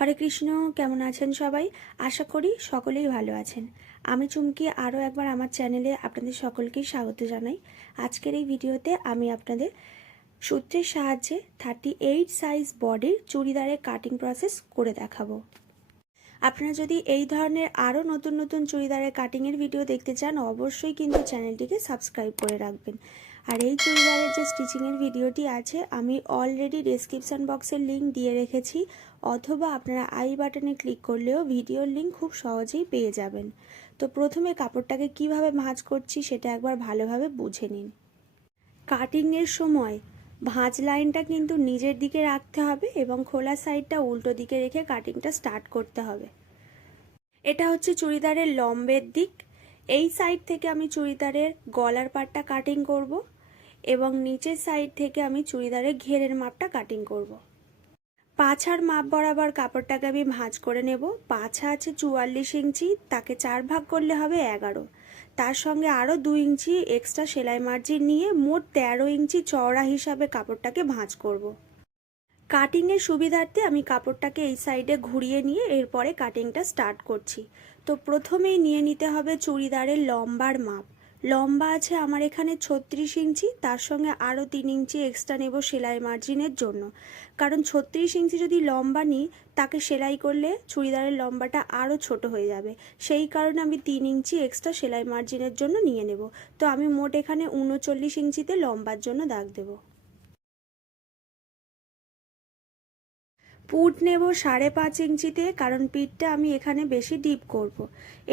হরে কৃষ্ণ, কেমন আছেন সবাই? আশা করি সকলেই ভালো আছেন। আমি চুমকি আরও একবার আমার চ্যানেলে আপনাদের সকলকেই স্বাগত জানাই। আজকের এই ভিডিওতে আমি আপনাদের সূত্রের সাহায্যে থার্টি এইট সাইজ বডির চুড়িদারের কাটিং প্রসেস করে দেখাবো। আপনারা যদি এই ধরনের আরও নতুন নতুন চুড়িদারের কাটিংয়ের ভিডিও দেখতে চান, অবশ্যই কিন্তু চ্যানেলটিকে সাবস্ক্রাইব করে রাখবেন। আর এই চুড়িদারের যে স্টিচিংয়ের ভিডিওটি আছে, আমি অলরেডি ডেসক্রিপশান বক্সের লিঙ্ক দিয়ে রেখেছি। অথবা আপনারা আই বাটনে ক্লিক করলেও ভিডিওর লিঙ্ক খুব সহজেই পেয়ে যাবেন। তো প্রথমে কাপড়টাকে কীভাবে ভাঁজ করছি সেটা একবার ভালোভাবে বুঝে নিন। কাটিংয়ের সময় ভাঁজ লাইনটা কিন্তু নিজের দিকে রাখতে হবে এবং খোলা সাইডটা উল্টো দিকে রেখে কাটিংটা স্টার্ট করতে হবে। এটা হচ্ছে চুড়িদারের লম্বের দিক। এই সাইড থেকে আমি চুড়িদারের গলার পাটটা কাটিং করব। এবং নিচের সাইড থেকে আমি চুড়িদারের ঘেরের মাপটা কাটিং করব। পাছার মাপ বরাবর কাপড়টাকে আমি ভাঁজ করে নেব পাছা আছে চুয়াল্লিশ ইঞ্চি, তাকে চার ভাগ করলে হবে এগারো তার সঙ্গে আরও দু ইঞ্চি এক্সট্রা সেলাই মার্জিন নিয়ে মোট তেরো ইঞ্চি চওড়া হিসাবে কাপড়টাকে ভাঁজ করব। কাটিংয়ের সুবিধার্থে আমি কাপড়টাকে এই সাইডে ঘুরিয়ে নিয়ে এরপরে কাটিংটা স্টার্ট করছি তো প্রথমেই নিয়ে নিতে হবে চুড়িদারের লম্বার মাপ লম্বা আছে আমার এখানে ছত্রিশ ইঞ্চি, তার সঙ্গে আরও তিন ইঞ্চি এক্সট্রা নেব সেলাই মার্জিনের জন্য। কারণ ছত্রিশ ইঞ্চি যদি লম্বা নিই, তাকে সেলাই করলে চুড়িদারের লম্বাটা আরও ছোট হয়ে যাবে। সেই কারণে আমি তিন ইঞ্চি এক্সট্রা সেলাই মার্জিনের জন্য নিয়ে নেব। তো আমি মোট এখানে উনচল্লিশ ইঞ্চিতে লম্বার জন্য দাগ দেবো। পুট নেব সাড়ে পাঁচ ইঞ্চিতে, কারণ পিঠটা আমি এখানে বেশি ডিপ করব।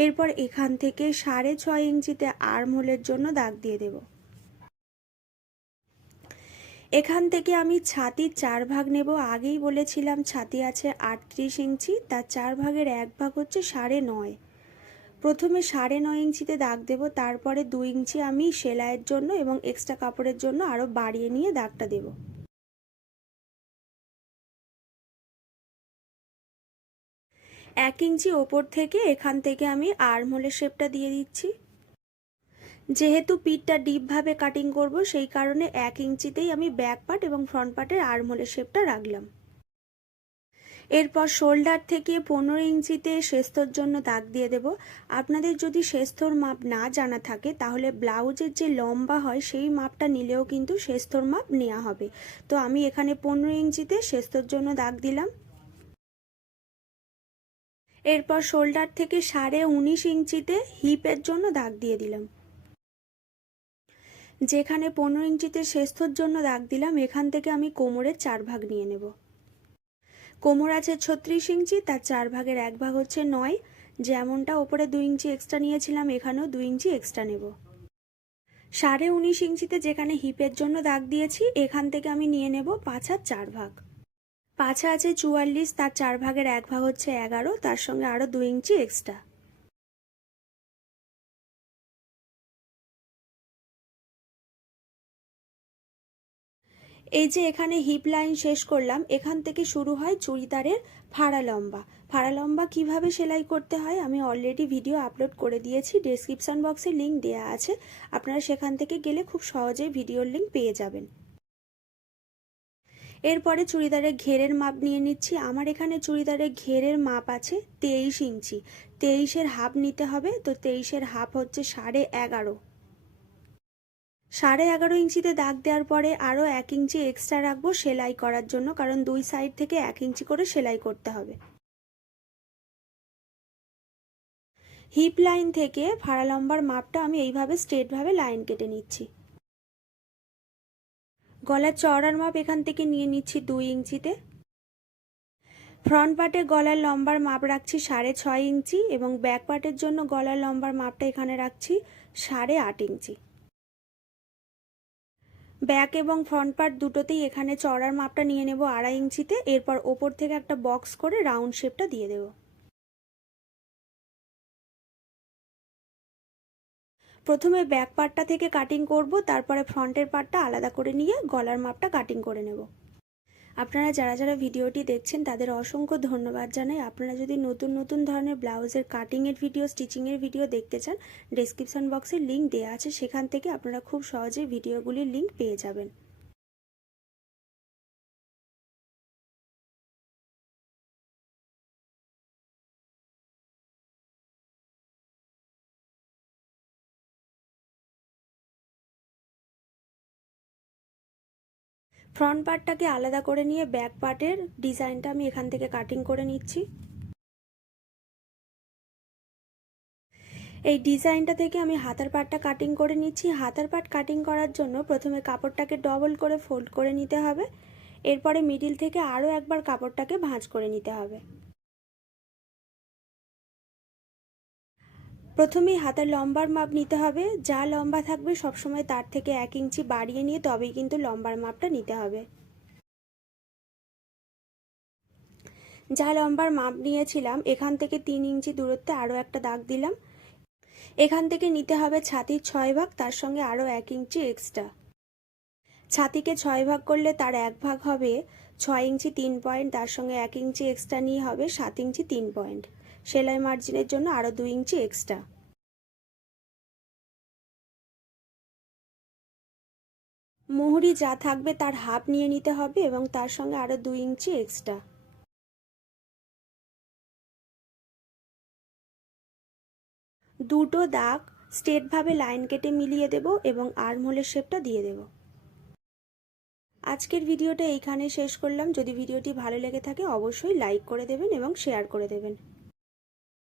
এরপর এখান থেকে সাড়ে ছয় ইঞ্চিতে আর্ম হোলের জন্য দাগ দিয়ে দেব। এখান থেকে আমি ছাতির চার ভাগ নেব। আগেই বলেছিলাম ছাতি আছে আটত্রিশ ইঞ্চি, তার চার ভাগের এক ভাগ হচ্ছে সাড়ে নয়। প্রথমে সাড়ে নয় ইঞ্চিতে দাগ দেব, তারপরে দু ইঞ্চি আমি সেলাইয়ের জন্য এবং এক্সট্রা কাপড়ের জন্য আরও বাড়িয়ে নিয়ে দাগটা দেবো। এক ইঞ্চি ওপর থেকে এখান থেকে আমি আর্মহোলের শেপটা দিয়ে দিচ্ছি। যেহেতু পিঠটা ডিপভাবে কাটিং করব, সেই কারণে এক ইঞ্চিতেই আমি ব্যাক পার্ট এবং ফ্রন্ট পার্টের আর্মহোলের শেপটা রাখলাম। এরপর শোল্ডার থেকে পনেরো ইঞ্চিতে শেস্তর জন্য দাগ দিয়ে দেব। আপনাদের যদি শেস্তর মাপ না জানা থাকে, তাহলে ব্লাউজের যে লম্বা হয়, সেই মাপটা নিলেও কিন্তু শেস্তর মাপ নেওয়া হবে। তো আমি এখানে পনেরো ইঞ্চিতে শেস্তর জন্য দাগ দিলাম। এরপর শোল্ডার থেকে সাড়ে উনিশ ইঞ্চিতে হিপের জন্য দাগ দিয়ে দিলাম। যেখানে পনেরো ইঞ্চিতে শেষথর জন্য দাগ দিলাম, এখান থেকে আমি কোমরের চার ভাগ নিয়ে নেব। কোমর আছে ছত্রিশ ইঞ্চি, তার চার ভাগের এক ভাগ হচ্ছে নয়। যেমনটা ওপরে দুই ইঞ্চি এক্সট্রা নিয়েছিলাম, এখানেও দুই ইঞ্চি এক্সট্রা নেব। সাড়ে উনিশ ইঞ্চিতে যেখানে হিপের জন্য দাগ দিয়েছি, এখান থেকে আমি নিয়ে নেব পাঁচ হাত চার ভাগ। পাছা আছে চুয়াল্লিশ, তার চার ভাগের এক ভাগ হচ্ছে এগারো, তার সঙ্গে আরও দু ইঞ্চি এক্সট্রা এই যে এখানে হিপ লাইন শেষ করলাম, এখান থেকে শুরু হয় চুড়িদারের ফাড়া লম্বা। ফাড়া লম্বা কীভাবে সেলাই করতে হয়, আমি অলরেডি ভিডিও আপলোড করে দিয়েছি ডেসক্রিপশান বক্সে লিঙ্ক দেওয়া আছে। আপনারা সেখান থেকে গেলে খুব সহজেই ভিডিওর লিঙ্ক পেয়ে যাবেন। এরপরে চুড়িদারের ঘেরের মাপ নিয়ে নিচ্ছি। আমার এখানে চুড়িদারের ঘেরের মাপ আছে তেইশ ইঞ্চি। তেইশের হাফ নিতে হবে, তো তেইশের হাফ হচ্ছে সাড়ে এগারো। সাড়ে এগারো ইঞ্চিতে দাগ দেওয়ার পরে আরও এক ইঞ্চি এক্সট্রা রাখব সেলাই করার জন্য, কারণ দুই সাইড থেকে এক ইঞ্চি করে সেলাই করতে হবে। হিপ লাইন থেকে ফাড়া লম্বার মাপটা আমি এইভাবে স্ট্রেটভাবে লাইন কেটে নিচ্ছি। গলার চওড়ার মাপ এখান থেকে নিয়ে নিচ্ছি দুই ইঞ্চিতে। ফ্রন্ট পার্টে গলার লম্বার মাপ রাখছি সাড়ে ছয় ইঞ্চি এবং ব্যাক পার্টের জন্য গলার লম্বার মাপটা এখানে রাখছি সাড়ে আট ইঞ্চি। ব্যাক এবং ফ্রন্ট পার্ট দুটোতেই এখানে চড়ার মাপটা নিয়ে নেব আড়াই ইঞ্চিতে। এরপর ওপর থেকে একটা বক্স করে রাউন্ড শেপটা দিয়ে দেবো। প্রথমে ব্যাক পার্টটা থেকে কাটিং করব, তারপরে ফ্রন্টের পার্টটা আলাদা করে নিয়ে গলার মাপটা কাটিং করে নেব। আপনারা যারা যারা ভিডিওটি দেখছেন, তাদের অসংখ্য ধন্যবাদ জানাই। আপনারা যদি নতুন নতুন ধরনের ব্লাউজের কাটিংয়ের ভিডিও স্টিচিংয়ের ভিডিও দেখতে চান ডেসক্রিপশন বক্সে লিঙ্ক দেওয়া আছে। সেখান থেকে আপনারা খুব সহজে ভিডিওগুলির লিঙ্ক পেয়ে যাবেন। ফ্রন্ট পার্টটাকে আলাদা করে নিয়ে ব্যাক পার্টের ডিজাইনটা আমি এখান থেকে কাটিং করে নিচ্ছি। এই ডিজাইনটা থেকে আমি হাতার পাটটা কাটিং করে নিচ্ছি। হাতার পাট কাটিং করার জন্য প্রথমে কাপড়টাকে ডবল করে ফোল্ড করে নিতে হবে। এরপরে মিডিল থেকে আরও একবার কাপড়টাকে ভাঁজ করে নিতে হবে। প্রথমেই হাতের লম্বার মাপ নিতে হবে। যা লম্বা থাকবে সবসময় তার থেকে এক ইঞ্চি বাড়িয়ে নিয়ে তবেই কিন্তু লম্বার মাপটা নিতে হবে। যা লম্বার মাপ নিয়েছিলাম, এখান থেকে তিন ইঞ্চি দূরত্বে আরও একটা দাগ দিলাম। এখান থেকে নিতে হবে ছাতির ছয় ভাগ, তার সঙ্গে আরও এক ইঞ্চি এক্সট্রা। ছাতিকে ছয় ভাগ করলে তার এক ভাগ হবে, ছয় ইঞ্চি তিন পয়েন্ট, তার সঙ্গে এক ইঞ্চি এক্সট্রা নিয়ে হবে সাত ইঞ্চি তিন পয়েন্ট। সেলাই মার্জিনের জন্য আরও দুই ইঞ্চি এক্সট্রা। মুহুরি যা থাকবে তার হাফ নিয়ে নিতে হবে এবং তার সঙ্গে আরও দুই ইঞ্চি এক্সট্রা। দুটো দাগ স্ট্রেটভাবে লাইন কেটে মিলিয়ে দেব এবং আর্মহোলের শেপটা দিয়ে দেব। আজকের ভিডিওটা এইখানে শেষ করলাম। যদি ভিডিওটি ভালো লেগে থাকে, অবশ্যই লাইক করে দেবেন এবং শেয়ার করে দেবেন।